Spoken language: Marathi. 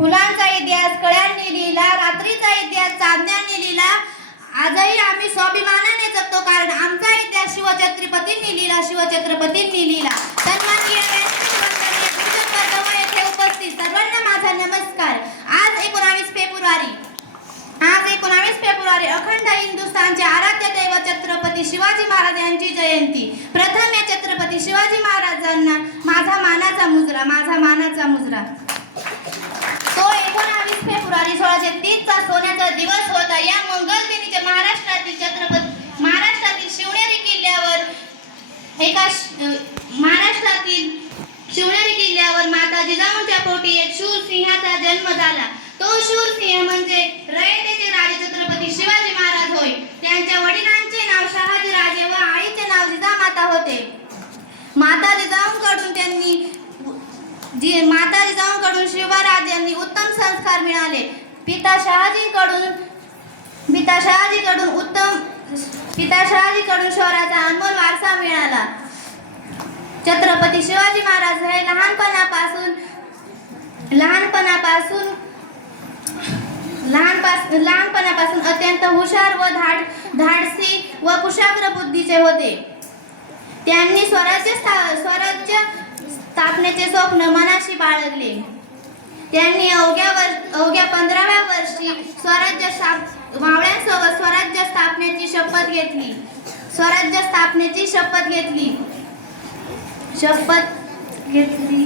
फुलांचा इतिहास कळ्यांनी लिहिला, रात्रीचा इतिहास चांदण्यांनी लिहिला. आजही आम्ही स्वाभिमानाने जगतो कारण आमचा इतिहास शिवछत्रपतींनी लिहिला, शिवछत्रपतींनी लिहिला. सन्माननीय पूजक वर्ग व येथे उपस्थित सर्वांना माझा नमस्कार. आज 19 फेब्रुवारी अखंड हिंदुस्थानचे आराध्य दैवत छत्रपती शिवाजी महाराज यांची जयंती. प्रथम या छत्रपती शिवाजी महाराजांना माझा मानाचा मुजरा. तो 19 फेब्रुवारी 1630 चा सोन्याचा दिवस होता. या मंगल दिनी महाराष्ट्रातील शिवनेरी किल्ल्यावर माता जिजाऊंच्या पोटी एक शूर सिंहाचा जन्म झाला. तो शूर सिंह म्हणजे रयतेचे राजे छत्रपती शिवाजी महाराज होय. त्यांच्या वडिलांचे नाव शहाजी राजे व आईचे नाव जिजामाता होते. माता जिजाऊंकडून शिवराजांनी उत्तम संस्कार मिळाले. पिता शहाजीकडून शौर्याचा अनमोल वारसा मिळाला. छत्रपती शिवाजी महाराज हे लहानपणापासून अत्यंत हुशार व धाडसी व कुशाग्र बुद्धीचे होते. त्यांनी स्वराज्य स्थापनेचे स्वप्न मनाशी बाळगले. त्यांनी अवघ्या 15व्या वर्षी मावळ्यांसोबत स्वराज्य स्थापनेची शपथ घेतली. शपथ घेतली.